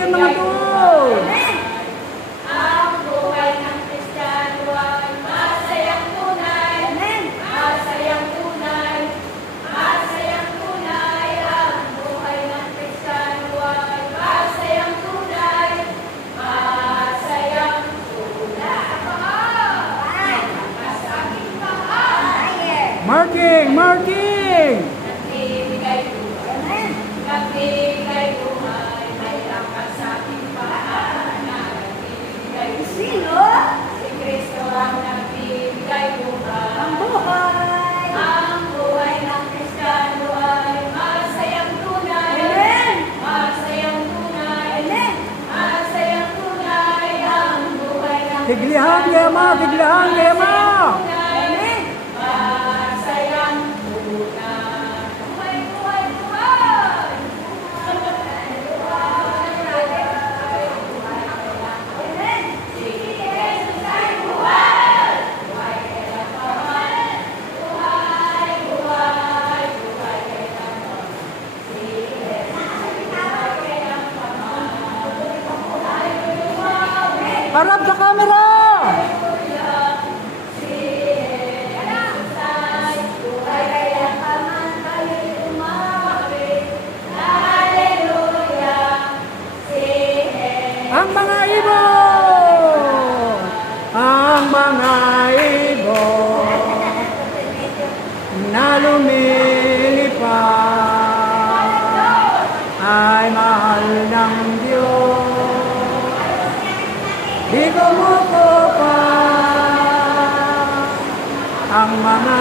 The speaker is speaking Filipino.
ang mga doon. Ang buhay ng Kristiyano ay masayang tunay. Masayang tunay. Masayang tunay. Ang buhay ng Kristiyano ay masayang tunay. Masayang tunay. Masaging bahay. Marking! Nagbibigay buhay. Nagbibigay buhay. May lakas sa aking paan. Nagbibigay buhay. Si Kristo ang nagbibigay buhay. Ang buhay ng Kristiyano ay masayang tunay. Masayang tunay. Masayang tunay. Ang buhay ng Tiglihan kaya mo! Tiglihan kaya mo! masayang tunay. Buhay, buhay, buhay! Si Jesus ay buhay! Buhay kailanman. Buhay, buhay, buhay kailanman. Si Jesus ay buhay kailanman. Buhay, buhay, Harap sa camera! Ang mga ibon! Ang mga ibon na lumilipad ay mahal ng Diyos. Di kumukupa ang mga